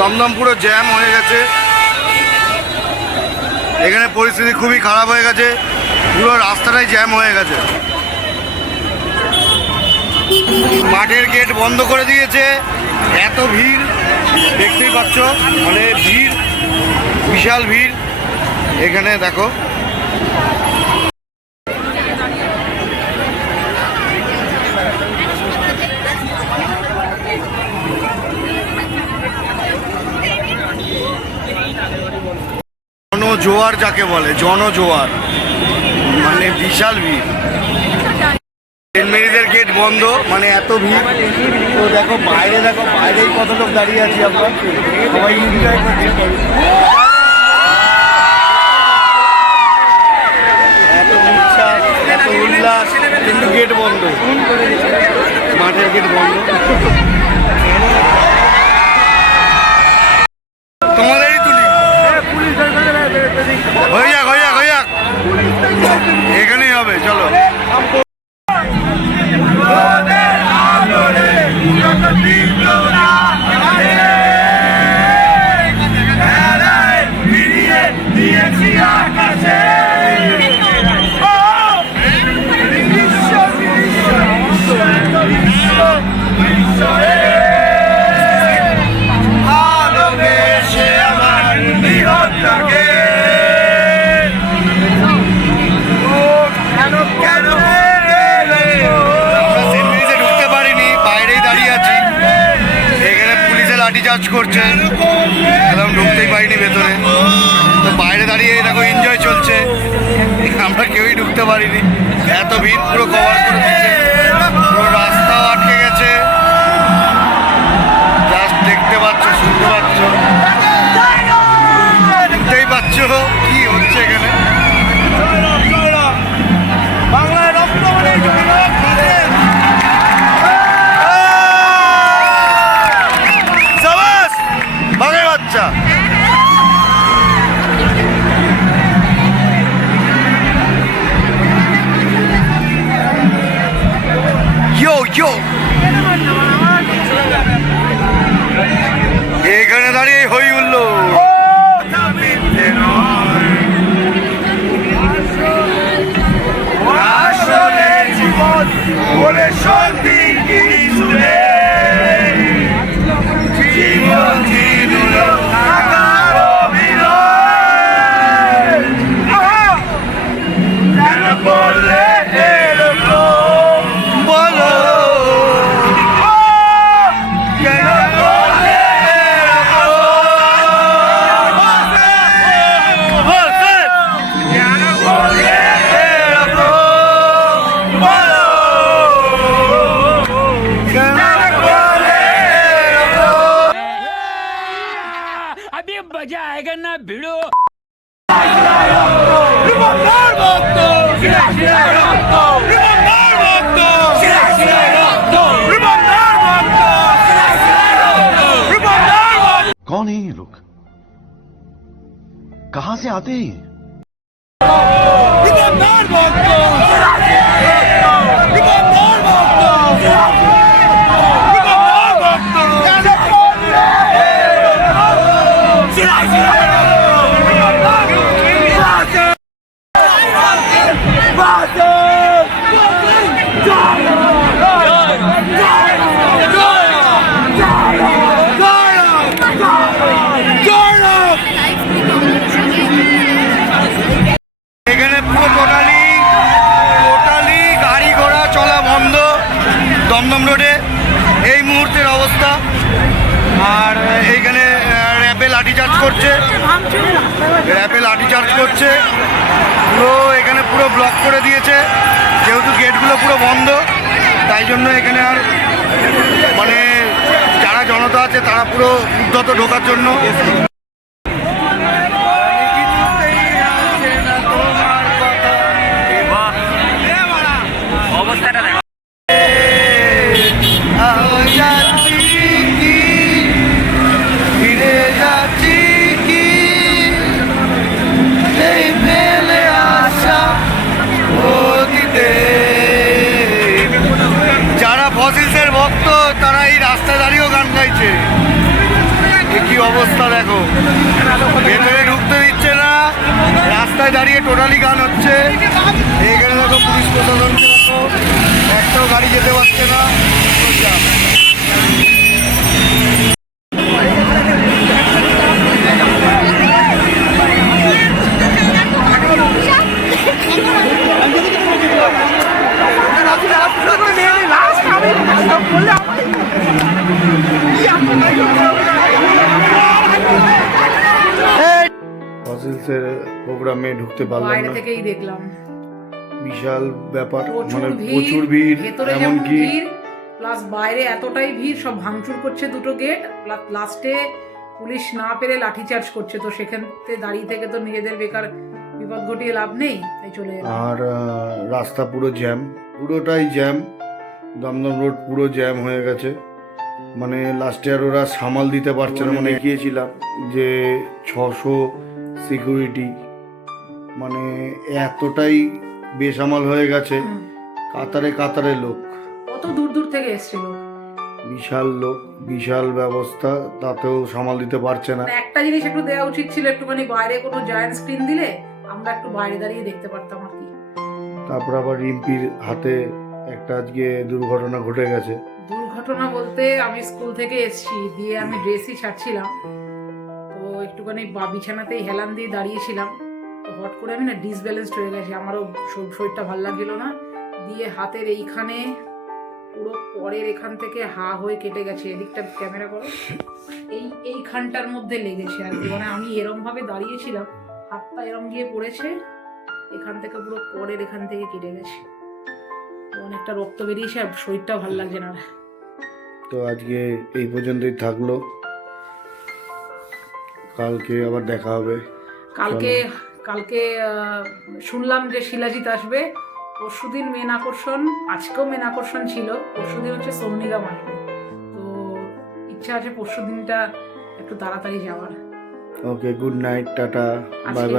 দমদম পুরো জ্যাম হয়ে গেছে, এখানে পরিস্থিতি খুবই খারাপ হয়ে গেছে, পুরো রাস্তাটাই জ্যাম হয়ে গেছে। মাঠের গেট বন্ধ করে দিয়েছে, এত ভিড় দেখতেই পাচ্ছ, মানে ভিড়, বিশাল ভিড়। এখানে দেখো জনজোয়ার যাকে বলে, জনজোয়ার, মানে বিশাল ভিড়। সেন্ট মেরিজের গেট বন্ধ, মানে এত ভিড়। তো দেখো বাইরে, দেখো বাইরেই কত লোক দাঁড়িয়ে আছি আমরা, সবাই এনজয় করছি। এত উচ্ছ্বাস, এত উল্লাস, কিন্তু গেট বন্ধ, মাঠের গেট বন্ধ। তোমাদেরই তুলি, হয়ে যাক হয়ে যাক হয়ে যাক, এখানেই হবে, চলো। লাঠিচার্জ করছে, একদম ঢুকতেই পারিনি ভেতরে। তো বাইরে দাঁড়িয়ে দেখো এনজয় চলছে, আমরা কেউই ঢুকতে পারিনি, এত ভিড় পুরো কভার করে দিচ্ছে, পুরো রাস্তাও আটকে গেছে। জাস্ট দেখতে পাচ্ছ, শুনতে পাচ্ছ, দেখতেই পাচ্ছ কি হচ্ছে এখানে। বাংলায় রক্ত বাঘের বাচ্চা। ইয়ো ইয়ো, এখানে দাঁড়িয়ে হই উঠলো। আসলে জীবন বলে সত্যি কি শুনে জীবন मजा आएगा ना भिड़ो। कौन है ये लोग, कहां से आते हैं? এখানে পুরো টোটালি গাড়ি ঘোড়া চলা বন্ধ দমদম রোডে এই মুহূর্তের অবস্থা। আর এইখানে র্যাপে লাঠিচার্জ করছে, পুরো এখানে পুরো ব্লক করে দিয়েছে, যেহেতু গেটগুলো পুরো বন্ধ, তাই জন্য এখানে আর মানে যারা জনতা আছে তারা পুরো উদ্ধত ঢোকার জন্য। যারা ফসিলসের ভক্ত তারা এই রাস্তায় দাঁড়িয়েও গান গাইছে। কি অবস্থা দেখো, ভেতরে ঢুকতে দিচ্ছে না, রাস্তায় দাঁড়িয়ে টোটালি গান হচ্ছে। এইখানে দেখো পুলিশ প্রশাসন, দেখো একটাও গাড়ি যেতে পারছে না, পুরো জ্যাম। ফসিলসের প্রোগ্রামে ঢুকতে পারলাম বাইরে না, থেকেই দেখলাম বিশাল ব্যাপার, মানে প্রচুর প্রচুর ভিড়। ভেতরে যেমন এমনকি ভিড় প্লাস বাইরে এতটাই ভিড়, সব ভাঙচুর করছে দুটো গেট, লাস্টে পুলিশ না পেরে লাঠিচার্জ করছে। তো সেখান থেকে দাঁড়িয়ে থেকে তো নিজেদের বেকার বিপদ ঘটিয়ে লাভ নেই, তাই চলে এলাম। আর রাস্তা পুরো জ্যাম, পুরোটাই জ্যাম, দমদম রোড পুরো জ্যাম হয়ে গেছে। মানে লাস্টে আর ওরা সামাল দিতে পারছে না, মানে গিয়েছিলাম যে 600 সিকিউরিটি, মানে এতটাই বেসামাল হয়ে গেছে, হুম। কাতারে কাতারে লোক, কত দূর দূর থেকে এসেছিল, বিশাল লোক, বিশাল ব্যবস্থা, তাতেও সামাল দিতে পারছে না। মানে একটা জিনিস একটু দেওয়া উচিত ছিল, একটুখানি বাইরে কোনো জায়ান্ট স্ক্রিন দিলে আমরা একটু বাইরে দাঁড়িয়ে দেখতে পারতাম আর কি। তারপর আবার রিম্পির হাতে একটা আজকে দুর্ঘটনা ঘটে গেছে। দুর্ঘটনা বলতে আমি স্কুল থেকে এসেছি, দিয়ে আমি ড্রেসই ছাড়ছিলাম, তো একটুখানি বিছানাতেই হেলান দিয়ে দাঁড়িয়েছিলাম, তো হট করে আমি না ডিসব্যালেন্সড হয়ে গেছি, আমারও শরীরটা ভালো লাগছিল না, দিয়ে হাতের এইখানে পুরো পরের এখান থেকে হা হয়ে কেটে গেছে, এদিকটা ক্যামেরা করো, এইখানটার মধ্যে লেগেছে আর কি। মানে আমি এরম ভাবে দাঁড়িয়েছিলাম, হাতটা এরম গিয়ে পড়েছে, এখান থেকে পুরো পরের এখান থেকে কেটে গেছে, তো অনেকটা রক্ত বেরিয়েছে, আর শরীরটাও ভালো লাগছে না আর। তো আজকে এই পর্যন্তই থাকলো, কালকে আবার দেখা হবে। কালকে কালকে শুনলাম যে শিলাজিৎ আসবে, পরশুদিন মেন আকর্ষণ, আজকেও মেন আকর্ষণ ছিল, পরশুদিন হচ্ছে সোমনিগাম আসবে, তো ইচ্ছা আছে পরশুদিনটা একটু তাড়াতাড়ি যাওয়ার। ওকে, গুড নাইট, টাটা, বাই আজকে বাই।